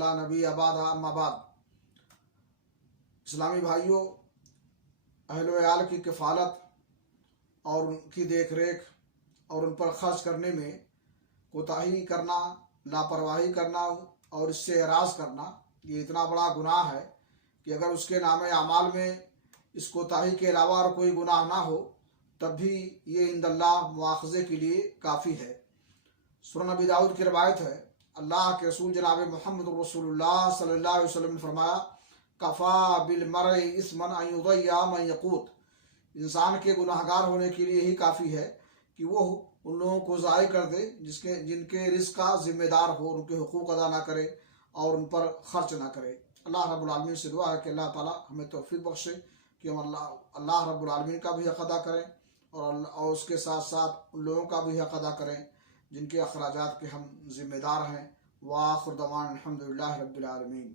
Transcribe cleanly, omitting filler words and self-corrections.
अल्लाह नबी आबाद अम्माबाद। इस्लामी भाइयों, अहल-ओ-याल की किफ़ालत और उनकी देख रेख और उन पर खर्च करने में कोताही करना, लापरवाही करना और इससे एराज़ करना, ये इतना बड़ा गुनाह है कि अगर उसके नामे अमाल में इस कोताही के अलावा और कोई गुनाह ना हो तब भी ये इंदल्लाह मुआख़ज़े के लिए काफ़ी है। सुनन नबी दाऊद की रवायत है, अल्लाह के रसूल जनाब मोहम्मद रसूलुल्लाह सल्लल्लाहु अलैहि वसल्लम ने फरमाया, कफ़ा बिल मरइ इस्मन अन युज़य्या मन यक़ूत। इंसान के गुनाहगार होने के लिए यही काफ़ी है कि वो उन लोगों को ज़ाय कर दे जिनके रिज़्क़ का ज़िम्मेदार हो, उनके हुकूक अदा ना करे और उन पर ख़र्च ना करे। अल्लाह रब्बुल आलमीन से दुआ है कि अल्लाह ताला हमें तौफ़ीक़ बख्शे कि हम अल्लाह रब्बुल आलमीन का भी हक़ अदा करें और उसके साथ साथ उन लोगों का भी हक़ अदा करें जिनके अखराजात के हम ज़िम्मेदार हैं। व आखिर दवाना अल्हम्दुलिल्लाहि रब्बिल आलमीन।